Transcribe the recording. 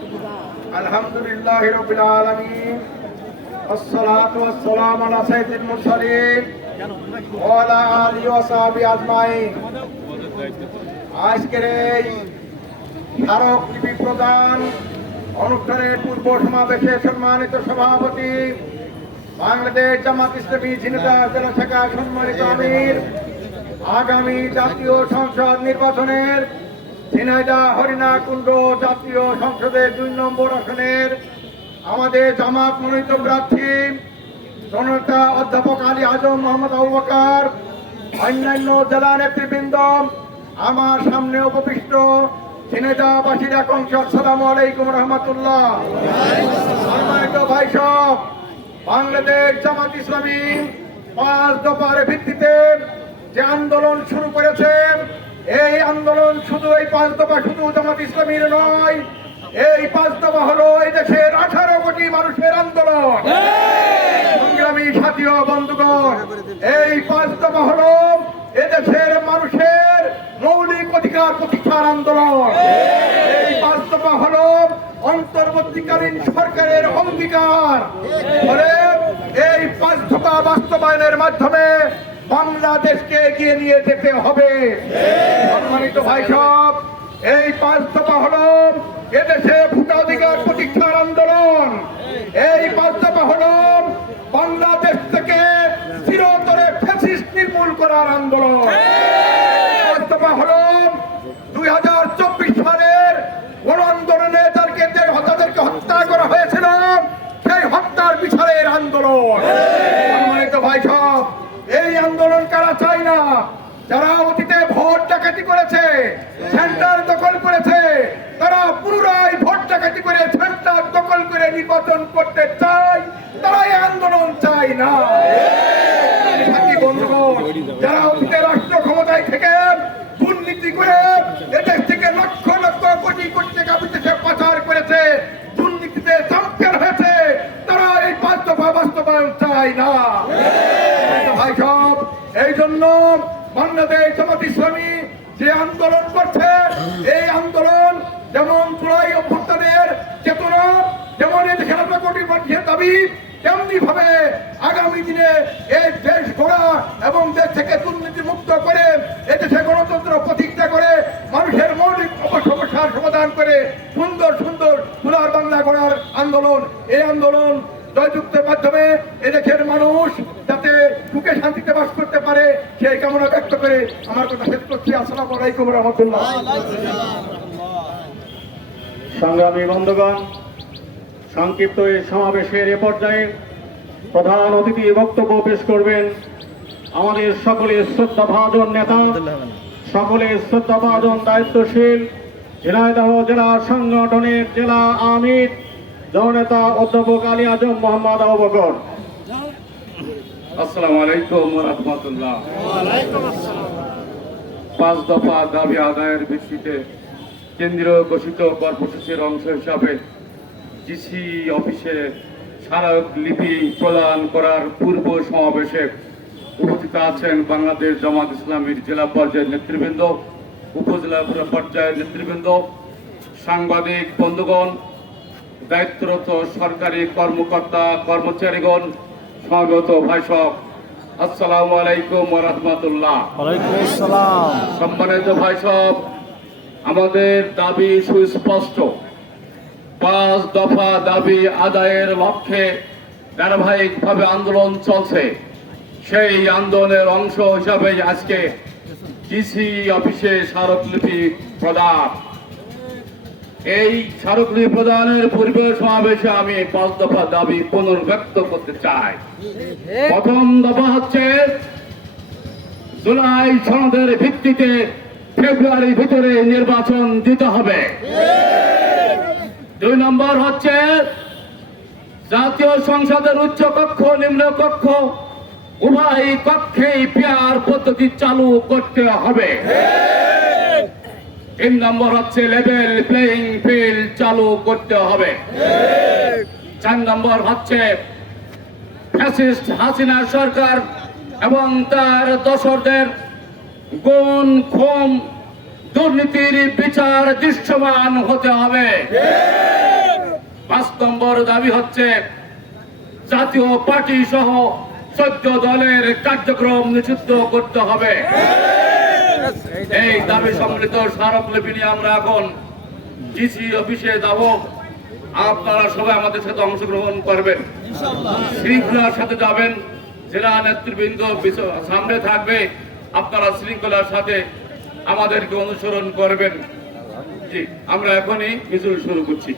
الحمد لله رب العالمين والصلاة والسلام على سيد المرسلين وعلى آله وصحبه أجمعين আজকের এই স্মারক লিপি প্রদান অনুষ্ঠানের পূর্ব সমাবেশে সম্মানিত সভাপতি বাংলাদেশ জামাত ইসলামী ঝিনাইদহ জেলা শাখা সম্মানিত আমির আগামী জাতীয় সংসদ নির্বাচনের ঝিনাইদহ হরিণা কুণ্ড জাতীয় সংসদের দুই নম্বর আসনের আমাদের জামাত মনোনীত প্রার্থী জনতা অধ্যাপক আলী আজম মোহাম্মদ আবু বকর, অন্যান্য জেলা নেতৃবৃন্দ, আমার সামনে উপবিষ্ট ঝিনাইদহবাসীর একাংশ আসসালামু আলাইকুম রহমতুল্লাহ। সম্মানিত ভাই সব বাংলাদেশ জামাত ইসলামী পাঁচ দফার ভিত্তিতে যে আন্দোলন শুরু করেছে এই আন্দোলন শুধু এই পাঁচ দফা শুধু জামাত ইসলামীর নয়, এই পাঁচ দফা হলো এই দেশের আঠারো কোটি মানুষের আন্দোলন। সংগ্রামী সাথী বন্ধুগণ, এই পাঁচ দফা হলো এদেশের মানুষের মৌলিক অধিকার প্রতিষ্ঠার আন্দোলন। এই পাঁচ দফা হলো অন্তর্বর্তীকালীন সরকারের অঙ্গীকার। এই পাঁচ দফা বাস্তবায়নের মাধ্যমে বাংলাদেশকে এগিয়ে নিয়ে যেতে হবে। সম্মানিত ভাই সব এই পাঁচ দফা হলো এদেশে ভোটাধিকার প্রতিষ্ঠার আন্দোলন। এই পাঁচ দফা হলো বাংলাদেশ থেকে চিরতরে ফ্যাসিস্ট নির্মূল করার আন্দোলন। পাঁচ দফা হলো দুই হাজার চব্বিশ সালের গণ আন্দোলনে তাদেরকে হত্যা করা হয়েছিল, সেই হত্যার বিচারের আন্দোলন। সম্মানিত ভাই সব এই আন্দোলন কারা চায় না যারা অতীতে ভোট ডাকাতি করেছে, সেন্টার দখল করেছে, তারা পুনরায় ভোট ডাকাতি করে সেন্টার দখল করে নির্বাচন করতে চায় তারা আন্দোলন চায় না। যারা অতীতে রাষ্ট্র ক্ষমতায় থেকে দুর্নীতি করে এদেশ থেকে লক্ষ লক্ষ কোটি কোটি টাকা বিদেশে পাচার করেছে, দুর্নীতিতে চ্যাম্পিয়ন হয়েছে, তারা এই পাঁচ দফা বাস্তবায়ন চায় না। ভাই সব এই জন্য বাংলাদেশ জামাত ইসলামী যে আন্দোলন করছে। এই আন্দোলন যেমন জুলাই অভ্যুত্থানের চেতনা, যেমন এই আমরা কোটি দাবি তেমনি ভাবে আগামী দিনে এই দেশ গড়া এবং দেশ থেকে দুর্নীতি মুক্ত করে এদেশে গণতন্ত্র প্রতিষ্ঠা করে, মানুষের মৌলিক সমস্যার সমাধান করে সুন্দর সুন্দর সোনার বাংলা গড়ার আন্দোলন। এই আন্দোলন জয়যুক্তের মাধ্যমে এদেশের মানুষ সুখে শান্তিতে বাস করতে পারে, সেই কামনা ব্যক্ত করে আমার কথা শেষ করছি। আসসালামু রহমতুল্লাহ। সংগ্রামী বন্ধুগণ, সংক্ষিপ্ত এই সমাবেশের এ পর্যায়ে প্রধান অতিথি বক্তব্য পেশ করবেন আমাদের সকলের শ্রদ্ধাভাজন নেতা সকলের শ্রদ্ধাভাজন দায়িত্বশীল, ঝিনাইদহ জেলা সংগঠনের জেলা আমির, জননেতা অধ্যাপক আলী আজম মোহাম্মদ আবু বকর। আসসালামু আলাইকুম রহমতুল্লাহ। পাঁচ দফা দাবি আদায়ের ভিত্তিতে কেন্দ্রীয় ঘোষিত কর্মসূচির অংশ হিসাবে ডিসি অফিসে স্মারক লিপি প্রদান করার পূর্ব সমাবেশে উপস্থিত আছেন বাংলাদেশ জামাত ইসলামীর জেলা পর্যায়ের নেতৃবৃন্দ উপজেলা পর্যায়ের নেতৃবৃন্দ সাংবাদিক বন্ধুগণ দায়িত্বরত সরকারি কর্মকর্তা কর্মচারীগণ স্বাগত ভাইসব। আসসালামু আলাইকুম রহমতুল্লাহ। সম্মানিত ভাইসব আমাদের দাবি সুস্পষ্ট। পাঁচ দফা দাবি আদায়ের লক্ষ্যে ধারাবাহিকভাবে আন্দোলন চলছে। সেই আন্দোলনের অংশ হিসাবে আজকে ডিসি অফিসে স্মারকলিপি প্রদান। এই স্মারকলিপি প্রদানের পূর্বে সমাবেশে আমি পাঁচ দফা দাবি পুনর্ব্যক্ত করতে চাই। প্রথম দফা হচ্ছে, জুলাই সনদের ভিত্তিতে ফেব্রুয়ারির ভিতরে নির্বাচন দিতে হবে। দুই নম্বর হচ্ছে, জাতীয় সংসদের উচ্চ কক্ষ, নিম্ন কক্ষ, উভয় কক্ষেই পেয়ার পদ্ধতি চালু করতে হবে। তিন নম্বর হচ্ছে লেভেল প্লেইং ফিল্ড চালু করতে হবে। চার নম্বর হচ্ছে ফ্যাসিস্ট হাসিনা সরকার এবং তার দশরদের গুণ খুন দুর্নীতির বিচার দৃশ্যমান হতে হবে। পাঁচ নম্বর দাবি হচ্ছে জাতীয় পার্টি সহ চোদ্দ দলের কার্যক্রম নিষিদ্ধ করতে হবে। এই দাবি সম্মিলিত স্মারকলিপি নিয়ে আমরা এখন ডিসি অফিসে যাব। আপনারা সবাই আমাদের সাথে অংশগ্রহণ করবেন। শৃঙ্খলার সাথে যাবেন। জেলা নেতৃবৃন্দ সামনে থাকবে। আপনারা শৃঙ্খলার সাথে আমাদেরকে অনুসরণ করবেন। জি, আমরা এখনই মিছিল শুরু করছি।